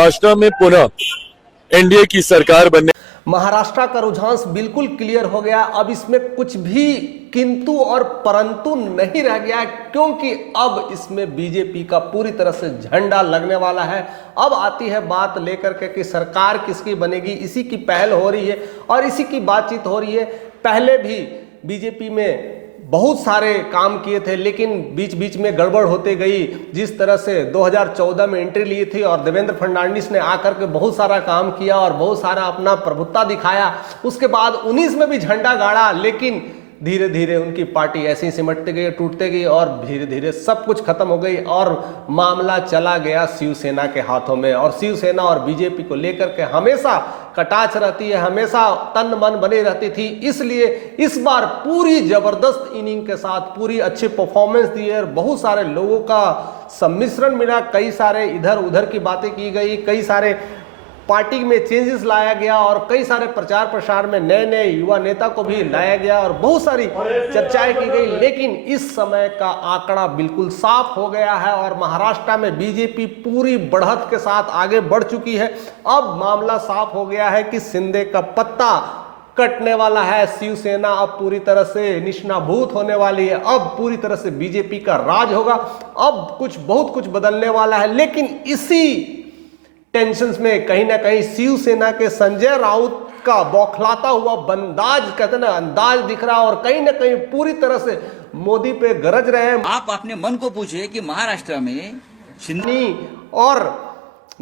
महाराष्ट्र में पुनः एनडीए की सरकार बनने। महाराष्ट्र का रुझान बिल्कुल क्लियर हो गया। अब इसमें कुछ भी किंतु और परंतु नहीं रह गया, क्योंकि अब इसमें बीजेपी का पूरी तरह से झंडा लगने वाला है। अब आती है बात लेकर के कि सरकार किसकी बनेगी, इसी की पहल हो रही है और इसी की बातचीत हो रही है। पहले भी बीजेपी में बहुत सारे काम किए थे, लेकिन बीच बीच में गड़बड़ होते गई। जिस तरह से 2014 में एंट्री ली थी और देवेंद्र फडणवीस ने आकर के बहुत सारा काम किया और बहुत सारा अपना प्रभुत्व दिखाया। उसके बाद 19 में भी झंडा गाड़ा, लेकिन धीरे धीरे उनकी पार्टी ऐसे ही सिमटते गई, टूटते गई और धीरे धीरे सब कुछ खत्म हो गई और मामला चला गया शिवसेना के हाथों में। और शिवसेना और बीजेपी को लेकर के हमेशा कटाक्ष रहती है, हमेशा तन मन बनी रहती थी। इसलिए इस बार पूरी जबरदस्त इनिंग के साथ पूरी अच्छी परफॉर्मेंस दी है। बहुत सारे लोगों का सम्मिश्रण मिला, कई सारे इधर उधर की बातें की गई, कई सारे पार्टी में चेंजेस लाया गया और कई सारे प्रचार प्रसार में नए नए युवा नेता को भी लाया गया और बहुत सारी चर्चाएं की गई। लेकिन इस समय का आंकड़ा बिल्कुल साफ हो गया है और महाराष्ट्र में बीजेपी पूरी बढ़त के साथ आगे बढ़ चुकी है। अब मामला साफ हो गया है कि शिंदे का पत्ता कटने वाला है। शिवसेना अब पूरी तरह से निष्णाभूत होने वाली है। अब पूरी तरह से बीजेपी का राज होगा। अब बहुत कुछ बदलने वाला है। लेकिन इसी टेंशन में कहीं ना कहीं शिवसेना के संजय राउत का बौखलाता हुआ बंदाज, कहते ना अंदाज दिख रहा और कहीं ना कहीं पूरी तरह से मोदी पे गरज रहे हैं। आप अपने मन को पूछिए कि महाराष्ट्र में शिंदे और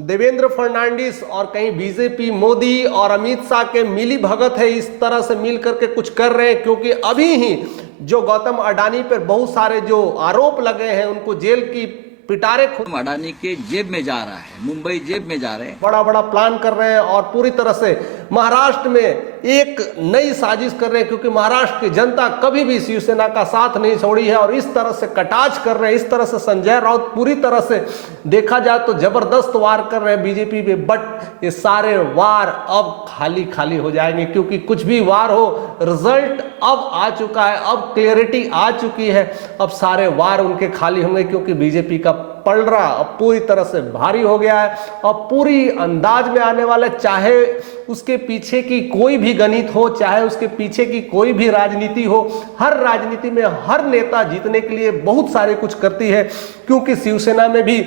देवेंद्र फडणवीस और कहीं बीजेपी मोदी और अमित शाह के मिली भगत है, इस तरह से मिल करके कुछ कर रहे हैं। क्योंकि अभी ही जो गौतम अडानी पर बहुत सारे जो आरोप लगे हैं, उनको जेल की पिटारे खुद अडानी के जेब में जा रहा है, मुंबई जेब में जा रहे हैं, बड़ा बड़ा प्लान कर रहे हैं और पूरी तरह से महाराष्ट्र में एक नई साजिश कर रहे हैं। क्योंकि महाराष्ट्र की जनता कभी भी शिवसेना का साथ नहीं छोड़ी है और इस तरह से कटाक्ष कर रहे हैं। इस तरह से संजय राउत पूरी तरह से देखा जाए तो जबरदस्त वार कर रहे हैं बीजेपी पे। बट ये सारे वार अब खाली खाली हो जाएंगे, क्योंकि कुछ भी वार हो, रिजल्ट अब आ चुका है, अब क्लियरिटी आ चुकी है। अब सारे वार उनके खाली होंगे, क्योंकि बीजेपी का पलड़ा अब पूरी तरह से भारी हो गया है। अब पूरी अंदाज में आने वाला, चाहे उसके पीछे की कोई भी गणित हो, चाहे उसके पीछे की कोई भी राजनीति हो, हर राजनीति में हर नेता जीतने के लिए बहुत सारे कुछ करती है। क्योंकि शिवसेना में भी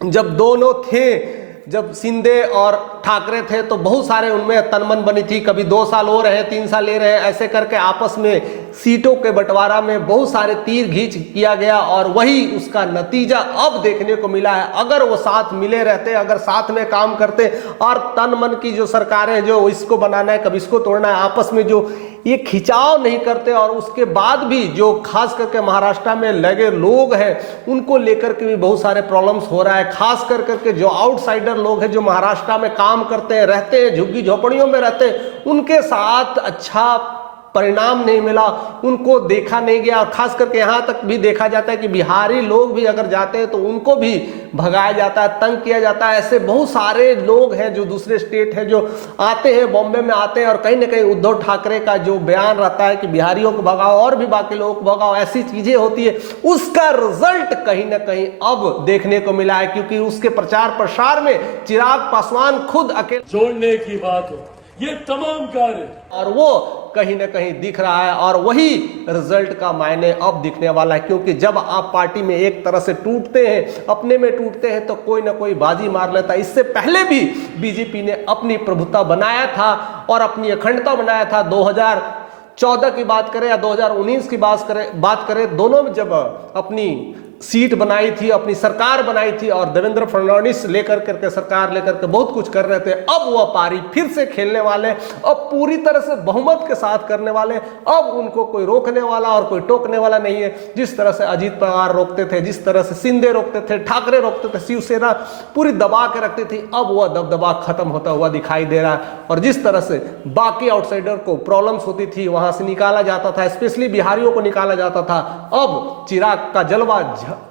जब दोनों थे, जब शिंदे और ठाकरे थे, तो बहुत सारे उनमें तनमन बनी थी। कभी 2 साल हो रहे हैं, 3 साल ले रहे हैं, ऐसे करके आपस में सीटों के बंटवारा में बहुत सारे तीर घींच किया गया और वही उसका नतीजा अब देखने को मिला है। अगर वो साथ मिले रहते, अगर साथ में काम करते और तन मन की जो सरकारें जो इसको बनाना है, कभी इसको तोड़ना है, आपस में जो ये खिंचाव नहीं करते और उसके बाद भी जो खास करके महाराष्ट्र में लगे लोग हैं, उनको लेकर के भी बहुत सारे प्रॉब्लम्स हो रहा है। खास करके जो आउटसाइडर लोग हैं, जो महाराष्ट्र में काम करते हैं, रहते हैं, झुग्गी झोपड़ियों में रहते हैं, उनके साथ अच्छा परिणाम नहीं मिला, उनको देखा नहीं गया। और खास करके यहाँ तक भी देखा जाता है कि बिहारी लोग भी अगर जाते हैं तो उनको भी भगाया जाता है, तंग किया जाता है। ऐसे बहुत सारे लोग हैं जो दूसरे स्टेट है, जो आते हैं, बॉम्बे में आते हैं और कहीं ना कहीं उद्धव ठाकरे का जो बयान रहता है कि बिहारियों को भगाओ और भी बाकी लोगों को भगाओ, ऐसी चीजें होती है। उसका रिजल्ट कहीं ना कहीं अब देखने को मिला है। क्योंकि उसके प्रचार प्रसार में चिराग पासवान खुद अकेले जोड़ने की बात हो, ये तमाम कार्य और वो कहीं ना कहीं दिख रहा है और वही रिजल्ट का मायने अब दिखने वाला है। क्योंकि जब आप पार्टी में एक तरह से टूटते हैं, अपने में टूटते हैं, तो कोई ना कोई बाजी मार लेता है। इससे पहले भी बीजेपी ने अपनी प्रभुत्व बनाया था और अपनी अखंडता बनाया था। 2014 की बात करें या 2019 की बात करें, दोनों में जब अपनी सीट बनाई थी, अपनी सरकार बनाई थी और देवेंद्र फडणवीस लेकर करके सरकार लेकर के बहुत कुछ कर रहे थे। अब वह पारी फिर से खेलने वाले, अब पूरी तरह से बहुमत के साथ करने वाले। अब उनको कोई रोकने वाला और कोई टोकने वाला नहीं है। जिस तरह से अजीत पवार रोकते थे, जिस तरह से शिंदे रोकते थे, ठाकरे रोकते थे, शिवसेना पूरी दबा के रखती थी, अब वह दबदबा खत्म होता हुआ दिखाई दे रहा है। और जिस तरह से बाकी आउटसाइडर को प्रॉब्लम्स होती थी, वहां से निकाला जाता था, स्पेशली बिहारियों को निकाला जाता था, अब चिराग का जलवा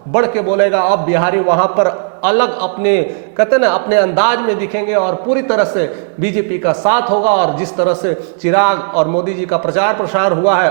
बढ़ के बोलेगा। अब बिहारी वहां पर अलग अपने, कहते ना, अपने अंदाज में दिखेंगे और पूरी तरह से बीजेपी का साथ होगा। और जिस तरह से चिराग और मोदी जी का प्रचार प्रसार हुआ है,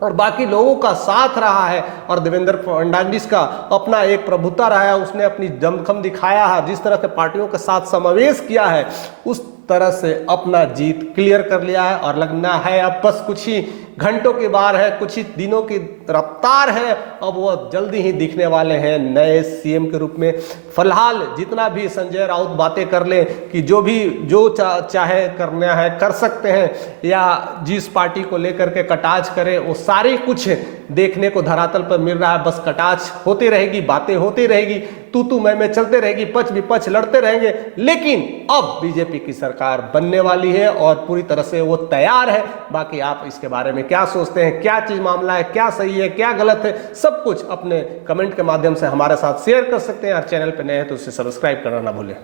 और बाकी लोगों का साथ रहा है, और देवेंद्र फडणवीस का अपना एक प्रभुता रहा है, उसने अपनी दमखम दिखाया है, जिस तरह से पार्टियों के साथ समावेश किया है उस तरह से अपना जीत क्लियर कर लिया है। और लगना है अब बस कुछ ही घंटों की बात है, कुछ ही दिनों की रफ्तार है, अब वो जल्दी ही दिखने वाले हैं नए सीएम के रूप में। फिलहाल जितना भी संजय राउत बातें कर ले कि जो चाहे करना है कर सकते हैं, या जिस पार्टी को लेकर के कटाच करे, वो सारी कुछ देखने को धरातल पर मिल रहा है। बस कटाच होती रहेगी, बातें होती रहेगी, तू मैं चलते रहेगी, पक्ष विपक्ष लड़ते रहेंगे, लेकिन अब बीजेपी की सरकार बनने वाली है और पूरी तरह से वो तैयार है। बाकी आप इसके बारे में क्या सोचते हैं, क्या चीज मामला है, क्या सही है, क्या गलत है, सब कुछ अपने कमेंट के माध्यम से हमारे साथ शेयर कर सकते हैं। और चैनल पर नए हैं तो उसे सब्सक्राइब करना ना भूलें।